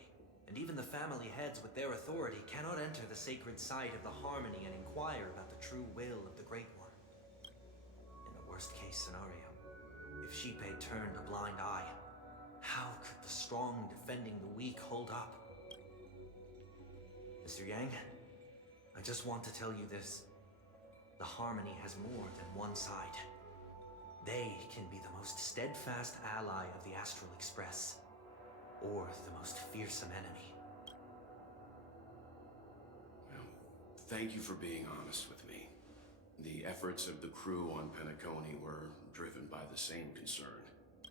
and even the family heads with their authority cannot enter the sacred site of the Harmony and inquire about the true will of the Great One. In the worst-case scenario, if Sheephead turned a blind eye, how could the strong defending the weak hold up? Mr. Yang, I just want to tell you this. The Harmony has more than one side. They can be the most steadfast ally of the Astral Express, or the most fearsome enemy. Well, thank you for being honest with me. The efforts of the crew on Penacony were driven by the same concern.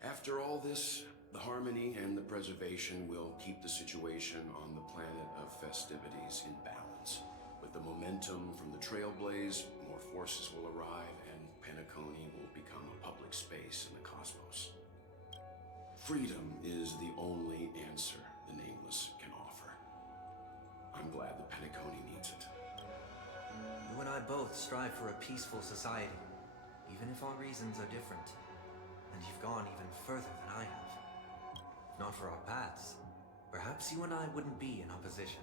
After all this, the Harmony and the Preservation will keep the situation on the planet of festivities in balance. With the momentum from the Trailblzer, more forces will arrive and Penacony will become a public space in the cosmos. Freedom is the only answer the Nameless can offer. I'm glad the Penacony needs it. You and I both strive for a peaceful society, even if our reasons are different. And you've gone even further than I have. If not for our paths, perhaps you and I wouldn't be in opposition.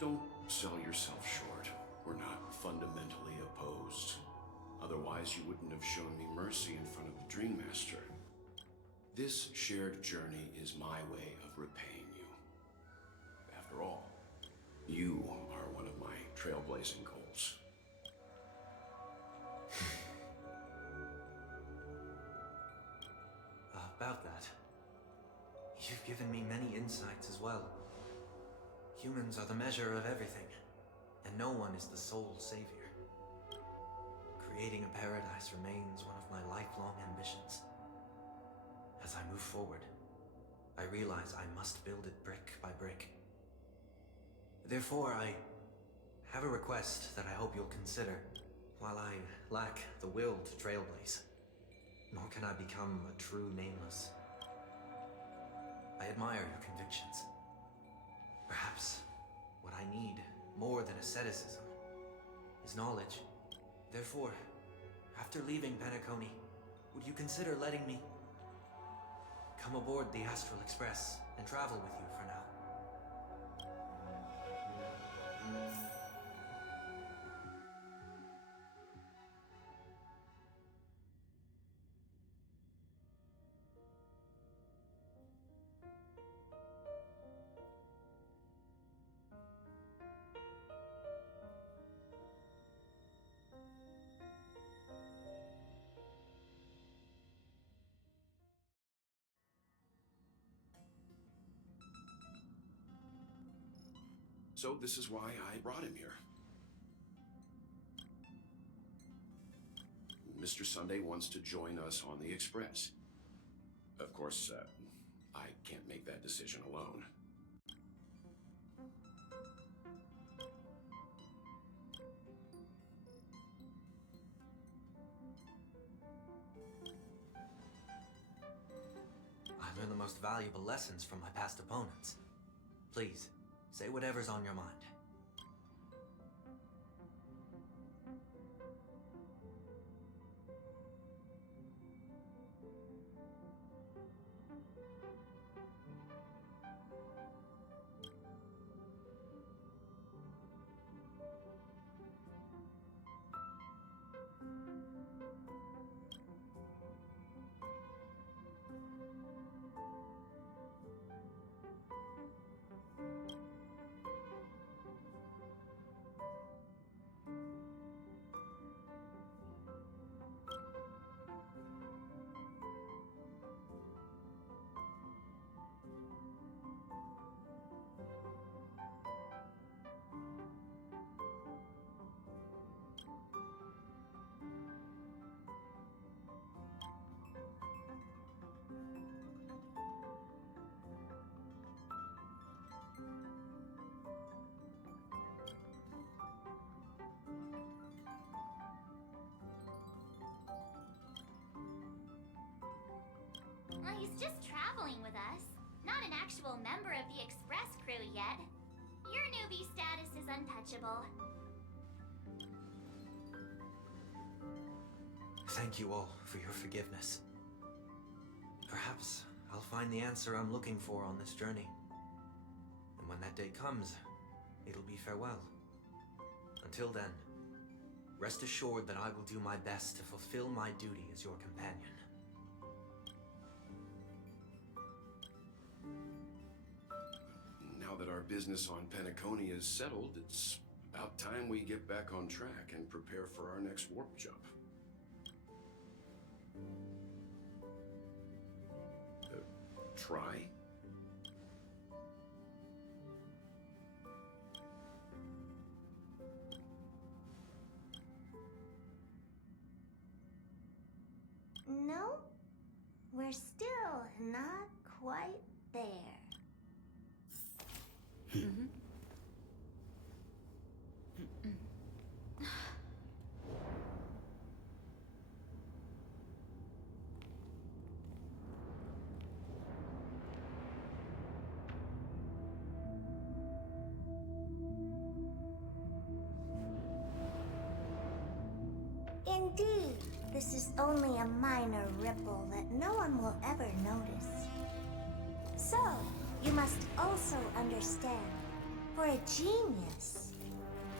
Don't sell yourself short. We're not fundamentally opposed. Otherwise, you wouldn't have shown me mercy in front of the Dream Master. This shared journey is my way of repaying you. After all, you are one of my trailblazing goals. About that, you've given me many insights as well. Humans are the measure of everything, and no one is the sole savior. Creating a paradise remains one of my lifelong ambitions. As I move forward, I realize I must build it brick by brick. Therefore, I have a request that I hope you'll consider. While I lack the will to trailblaze, nor can I become a true Nameless, I admire your convictions. Perhaps what I need more than asceticism is knowledge. Therefore, after leaving Penacony, would you consider letting me come aboard the Astral Express and travel with you for now? So this is why I brought him here. Mr. Sunday wants to join us on the Express. Of course, I can't make that decision alone. I learned the most valuable lessons from my past opponents. Please, say whatever's on your mind. Well, he's just traveling with us. Not an actual member of the Express crew yet. Your newbie status is untouchable. Thank you all for your forgiveness. Perhaps I'll find the answer I'm looking for on this journey. And when that day comes, it'll be farewell. Until then, rest assured that I will do my best to fulfill my duty as your companion. Now that our business on Penacony is settled, it's about time we get back on track and prepare for our next warp jump. Try? No, we're still not quite there. Indeed, this is only a minor ripple that no one will ever notice. So, you must also understand, for a genius,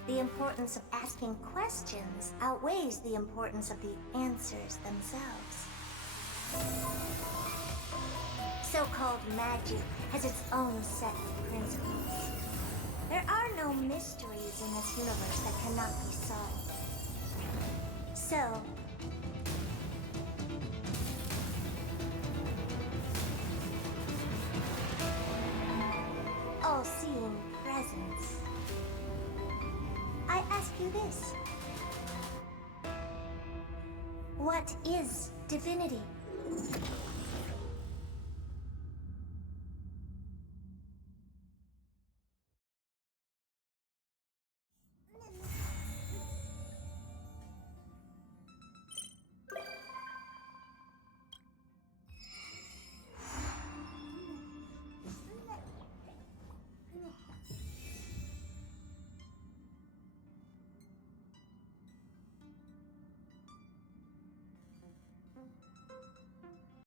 the importance of asking questions outweighs the importance of the answers themselves. So-called magic has its own set of principles. There are no mysteries in this universe that cannot be solved. So, all-seeing presence, I ask you this. What is divinity?